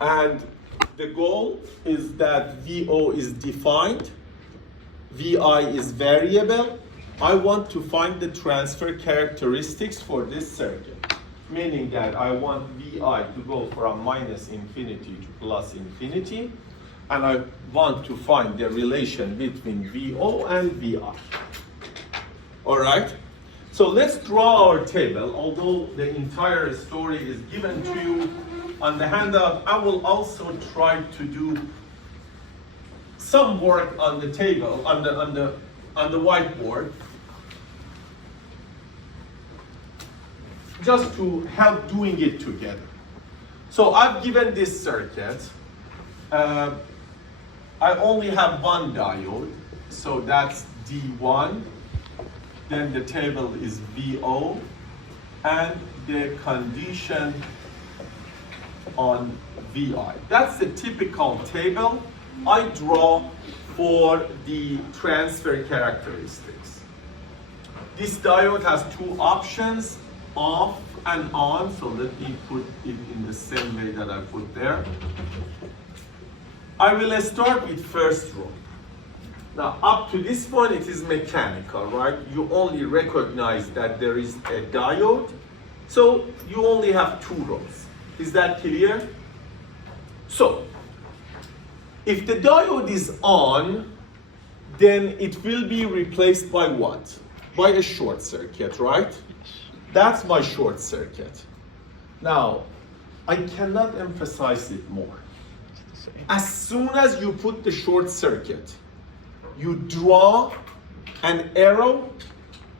And the goal is that VO is defined, VI is variable. I want to find the transfer characteristics for this circuit, meaning that I want VI to go from minus infinity to plus infinity, and I want to find the relation between VO and VI. All right? So let's draw our table. Although the entire story is given to you on the handout, I will also try to do some work on the table, on the whiteboard, just to help doing it together. So I've given this circuit. I only have one diode, so that's D1. Then the table is VO, and the condition on VI. That's the typical table I draw for the transfer characteristics. This diode has two options, off and on, so let me put it in the same way that I put there. I will start with first row. Now, up to this point, it is mechanical, right? You only recognize that there is a diode, so you only have two rows. Is that clear? So, if the diode is on, then it will be replaced by what? By a short circuit, right? That's my short circuit. Now, I cannot emphasize it more. As soon as you put the short circuit, you draw an arrow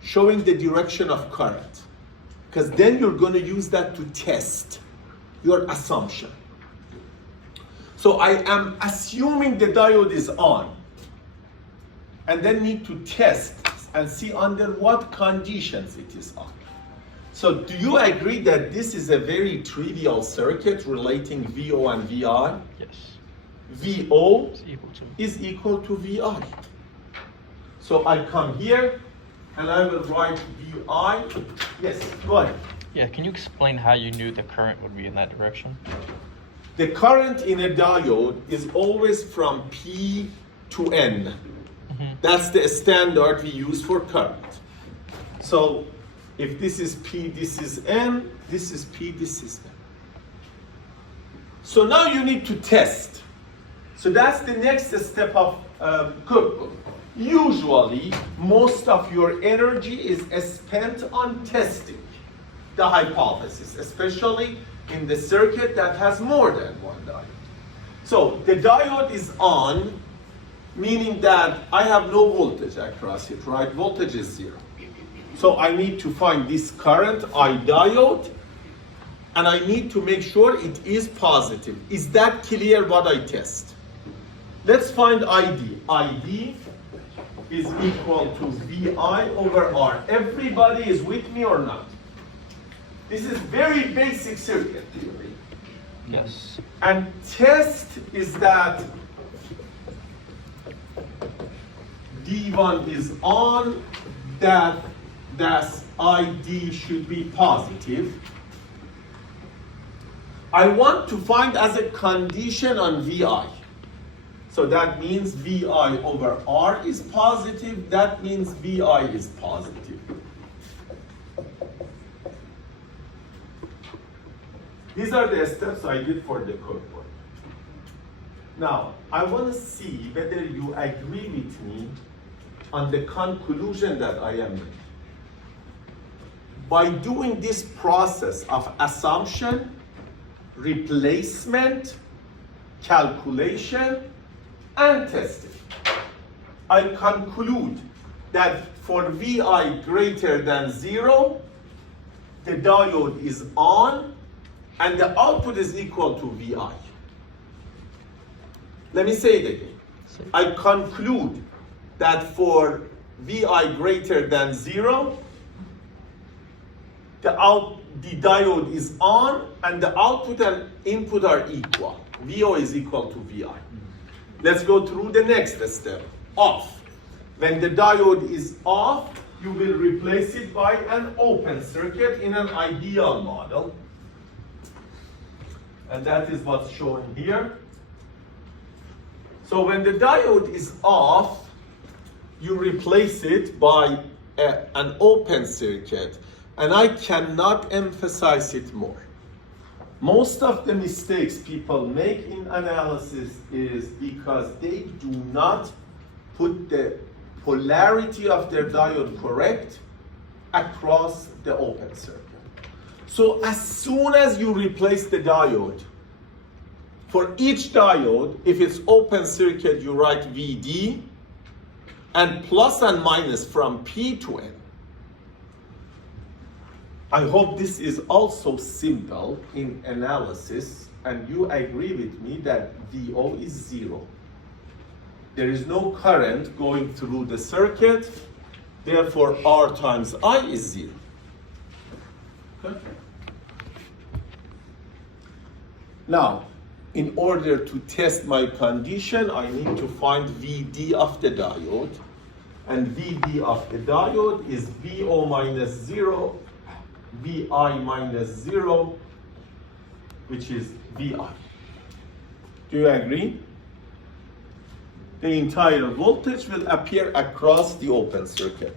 showing the direction of current, because then you're going to use that to test your assumption. So I am assuming the diode is on, and then need to test and see under what conditions it is on. So do you agree that this is a very trivial circuit relating VO and VI? Yes. VO is equal to VI. So I come here and I will write VI. Yes, go ahead. Yeah, can you explain how you knew the current would be in that direction? The current in a diode is always from P to N. That's the standard we use for current. So if this is P, this is N, this is P, this is N. So now you need to test. So that's the next step of cookbook. Usually, most of your energy is spent on testing the hypothesis, especially in the circuit that has more than one diode. So the diode is on, meaning that I have no voltage across it, right? Voltage is zero. So I need to find this current, I diode, and I need to make sure it is positive. Is that clear what I test? Let's find ID. ID is equal to VI over R. Everybody is with me or not? This is very basic circuit theory. Yes. And test is that D1 is on, that ID should be positive. I want to find as a condition on VI. So that means VI over R is positive. That means VI is positive. These are the steps I did for the cookbook. Now, I want to see whether you agree with me on the conclusion that I am making. By doing this process of assumption, replacement, calculation, and testing, I conclude that for VI greater than 0, the diode is on and the output is equal to VI. Let me say it again. I conclude that for VI greater than 0, the diode is on and the output and input are equal. VO is equal to VI. Let's go through the next step. Off. When the diode is off, you will replace it by an open circuit in an ideal model. And that is what's shown here. So when the diode is off, you replace it by an open circuit. And I cannot emphasize it more. Most of the mistakes people make in analysis is because they do not put the polarity of their diode correct across the open circuit. So as soon as you replace the diode, for each diode, if it's open circuit, you write VD, and plus and minus from P to N. I hope this is also simple in analysis, and you agree with me that VO is 0. There is no current going through the circuit, therefore R times I is 0. Okay? Now, in order to test my condition, I need to find VD of the diode. And VD of the diode is VO minus 0, VI minus 0, which is VI. Do you agree? The entire voltage will appear across the open circuit.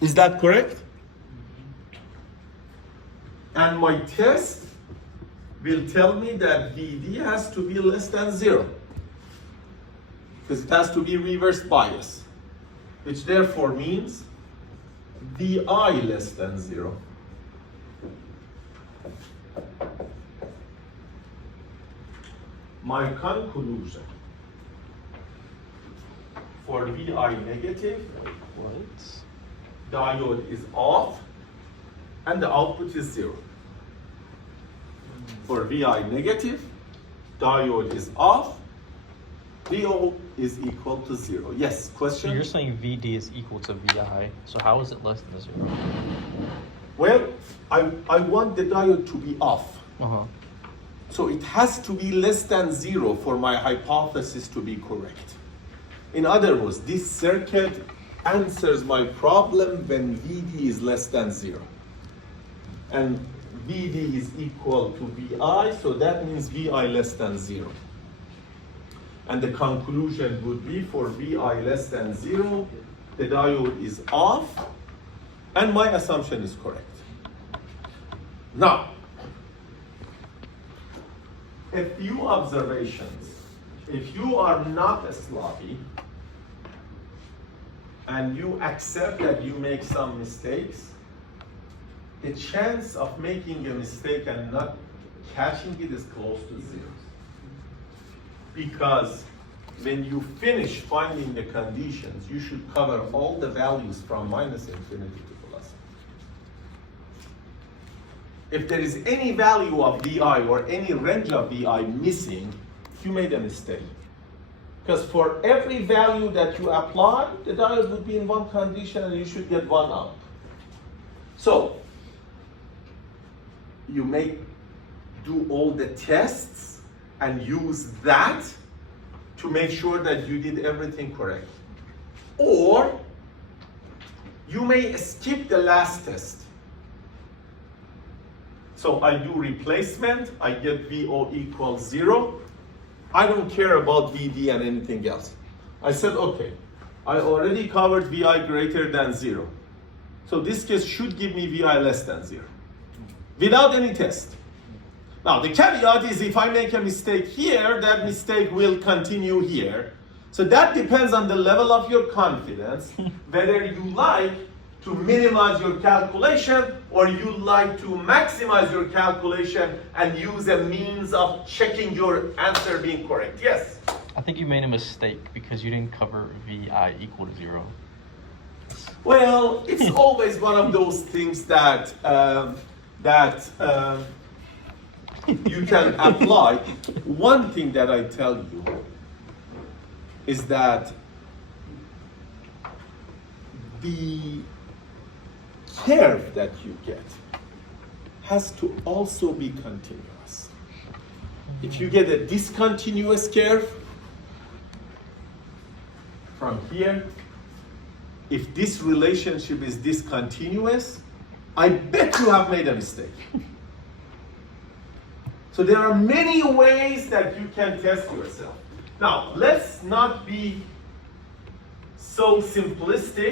Is that correct? And my test will tell me that VD has to be less than 0. Because it has to be reverse bias, which therefore means VI less than 0. My conclusion for VI negative, diode is off and the output is 0. For VI negative, diode is off, VO is equal to 0. Yes, question? So you're saying VD is equal to VI, so how is it less than 0? Well, I want the diode to be off. So it has to be less than 0 for my hypothesis to be correct. In other words, this circuit answers my problem when VD is less than 0. And VD is equal to VI, so that means VI less than 0. And the conclusion would be for VI less than 0, the diode is off, and my assumption is correct. Now, a few observations. If you are not a sloppy, and you accept that you make some mistakes, the chance of making a mistake and not catching it is close to 0. Because when you finish finding the conditions, you should cover all the values from minus infinity to plus. If there is any value of VI or any range of VI missing, you made a mistake. Because for every value that you apply, the diode would be in one condition and you should get one out. So, you may do all the tests and use that to make sure that you did everything correct. Or you may skip the last test. So I do replacement, I get VO equals 0. I don't care about VD and anything else. I said, okay, I already covered VI greater than 0. So this case should give me VI less than 0, without any test. Now, the caveat is if I make a mistake here, that mistake will continue here. So that depends on the level of your confidence, whether you like to minimize your calculation or you like to maximize your calculation and use a means of checking your answer being correct. Yes? I think you made a mistake because you didn't cover VI equal to 0. Well, it's always one of those things that you can apply. One thing that I tell you is that the curve that you get has to also be continuous. If you get a discontinuous curve from here, if this relationship is discontinuous, I bet you have made a mistake. So there are many ways that you can test yourself. Now, let's not be so simplistic.